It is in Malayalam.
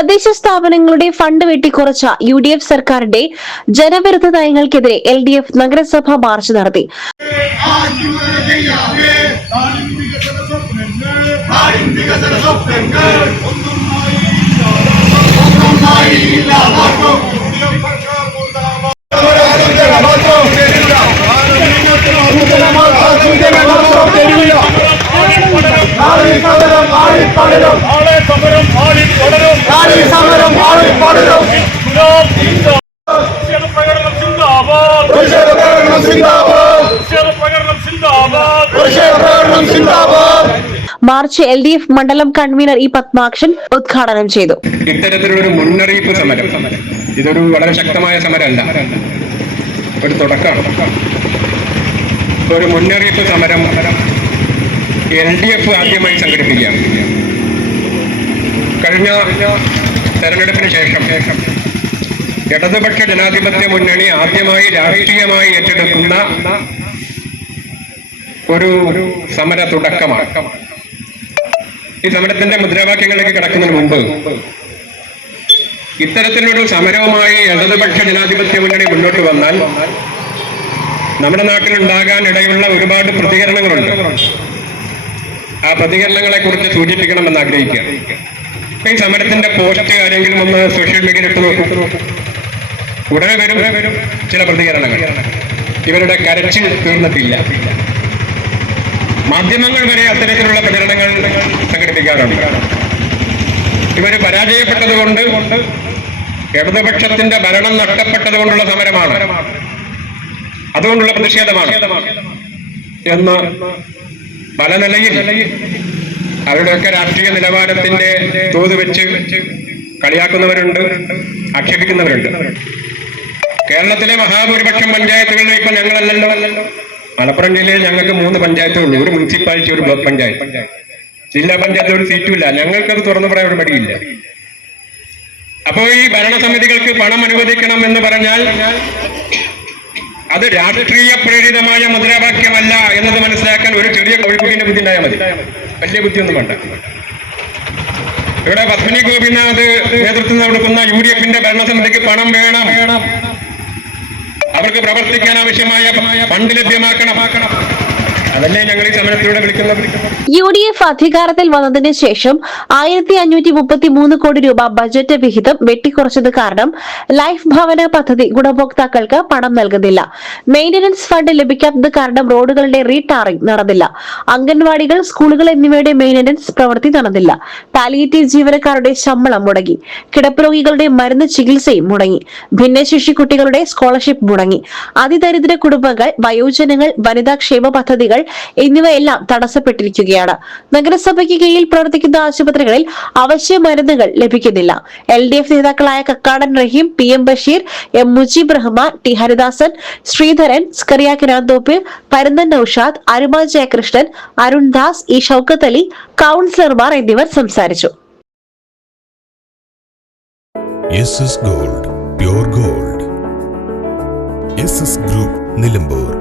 തദ്ദേശ സ്ഥാപനങ്ങളുടെ ഫണ്ട് വെട്ടിക്കുറച്ച UDF സർക്കാരിന്റെ ജനവിരുദ്ധ നയങ്ങൾക്കെതിരെ LDF നഗരസഭ മാർച്ച് നടത്തി. മാർച്ച് LDF മണ്ഡലം കൺവീനർ ഇ പത്മാക്ഷൻ ഉദ്ഘാടനം ചെയ്തു. ഇത്തരത്തിലൊരു മുന്നറിയിപ്പ് സമരം ഇതൊരു വളരെ ശക്തമായ സമരമല്ല, ഒരു തുടക്കമാണ്. ഒരു മുന്നറിയിപ്പ് സമരം LDF ആദ്യമായി സംഘടിപ്പിക്കുകയാണ്. കഴിഞ്ഞ തെരഞ്ഞെടുപ്പിന് ശേഷം ഇടതുപക്ഷ ജനാധിപത്യ മുന്നണി ആദ്യമായി രാഷ്ട്രീയമായി ഏറ്റെടുക്കുന്ന ഒരു സമര തുടക്കമാണ്. ഈ സമരത്തിന്റെ മുദ്രാവാക്യങ്ങളിലേക്ക് കടക്കുന്നതിന് മുമ്പ് ഇത്തരത്തിലൊരു സമരവുമായി ഇടതുപക്ഷ ജനാധിപത്യ മുന്നണി മുന്നോട്ട് വന്നാൽ നമ്മുടെ നാട്ടിലുണ്ടാകാൻ ഇടയുള്ള ഒരുപാട് പ്രതികരണങ്ങളുണ്ട്. ആ പ്രതികരണങ്ങളെ കുറിച്ച് സൂചിപ്പിക്കണമെന്ന് ആഗ്രഹിക്കുകയാണ്. ഈ സമരത്തിന്റെ പോസ്റ്റ് ആരെങ്കിലും ഒന്ന് സോഷ്യൽ മീഡിയയിൽ ഇട്ട് നോക്കും, ഉടനെ വരും ചില പ്രതികരണങ്ങൾ. ഇവരുടെ കരച്ചിൽ തീർന്നിട്ടില്ല. മാധ്യമങ്ങൾ വരെ അത്തരത്തിലുള്ള പ്രചരണങ്ങൾ സംഘടിപ്പിക്കാറുണ്ട്. ഇവര് പരാജയപ്പെട്ടതുകൊണ്ട്, ഇടതുപക്ഷത്തിന്റെ ഭരണം നഷ്ടപ്പെട്ടത് കൊണ്ടുള്ള സമരമാണ്, അതുകൊണ്ടുള്ള പ്രതിഷേധമാണ് എന്ന് പല നിലയിൽ അവരുടെയൊക്കെ രാഷ്ട്രീയ നിലവാരത്തിന്റെ തോത് വെച്ച് കളിയാക്കുന്നവരുണ്ട്, ആക്ഷേപിക്കുന്നവരുണ്ട്. കേരളത്തിലെ മഹാഭൂരിപക്ഷം പഞ്ചായത്തുകളിൽ ഇപ്പൊ ഞങ്ങളല്ലല്ലോ. മലപ്പുറം ജില്ലയിൽ ഞങ്ങൾക്ക് 3 പഞ്ചായത്തുള്ളൂ, ഒരു മുനിസിപ്പാലിറ്റി, ഒരു ബ്ലോക്ക് പഞ്ചായത്ത്. ജില്ലാ പഞ്ചായത്ത് ഒരു സീറ്റുമില്ല. ഞങ്ങൾക്കത് തുറന്നു പറയാൻ ഒരു മടിയില്ല. അപ്പോൾ ഈ ഭരണസമിതികൾക്ക് പണം അനുവദിക്കണം എന്ന് പറഞ്ഞാൽ അത് രാഷ്ട്രീയ പ്രേരിതമായ മുദ്രാവാക്യമല്ല എന്നത് മനസ്സിലാക്കാൻ ഒരു ചെറിയ കോഴിക്കോടിന്റെ ബുദ്ധി ഉണ്ടായാൽ മതി, വലിയ ബുദ്ധിയൊന്നും വേണ്ട. ഇവിടെ പത്മിനി ഗോപിനാഥ് നേതൃത്വം കൊടുക്കുന്ന UDFന്റെ ഭരണസമിതിക്ക് പണം വേണം, അവർക്ക് പ്രവർത്തിക്കാൻ ആവശ്യമായ ഫണ്ട് ലഭ്യമാക്കണം. അതല്ലേ ഞങ്ങൾ ഈ സമരത്തിലൂടെ വിളിക്കുന്നത്. UDF അധികാരത്തിൽ വന്നതിന് ശേഷം 1533 കോടി രൂപ ബജറ്റ് വിഹിതം വെട്ടിക്കുറച്ചത് കാരണം ലൈഫ് ഭവന പദ്ധതി ഗുണഭോക്താക്കൾക്ക് പണം നൽകുന്നില്ല. മെയിന്റനൻസ് ഫണ്ട് ലഭിക്കാത്തത് കാരണം റോഡുകളുടെ റീടാറിംഗ് നടന്നില്ല. അംഗൻവാടികൾ, സ്കൂളുകൾ എന്നിവയുടെ മെയിന്റനൻസ് പ്രവൃത്തി നടന്നില്ല. പാലിയേറ്റീവ് ജീവനക്കാരുടെ ശമ്പളം മുടങ്ങി. കിടപ്പ് രോഗികളുടെ മരുന്ന് ചികിത്സയും മുടങ്ങി. ഭിന്നശേഷി കുട്ടികളുടെ സ്കോളർഷിപ്പ് മുടങ്ങി. അതിദരിദ്ര കുടുംബങ്ങൾ, വയോജനങ്ങൾ, വനിതാ ക്ഷേമ പദ്ധതികൾ എന്നിവയെല്ലാം തടസ്സപ്പെട്ടിരിക്കുകയാണ്. നഗരസഭയ്ക്ക് കീഴിൽ പ്രവർത്തിക്കുന്ന ആശുപത്രികളിൽ അവശ്യ മരുന്നുകൾ ലഭിക്കുന്നില്ല. LDF നേതാക്കളായ കക്കാടൻ റഹീം, PM Basheer, M Mujeeb Rahman, T Haridasan, Sreedharan, Scaria Kinanthoppil, Paranthan Naushad, അരുമ ജയകൃഷ്ണൻ, അരുൺ ദാസ്, E ഷൌക്കത്ത് അലി, കൌൺസിലർമാർ എന്നിവർ സംസാരിച്ചു. SS Gold, Pure Gold. SS Group, Nilambur.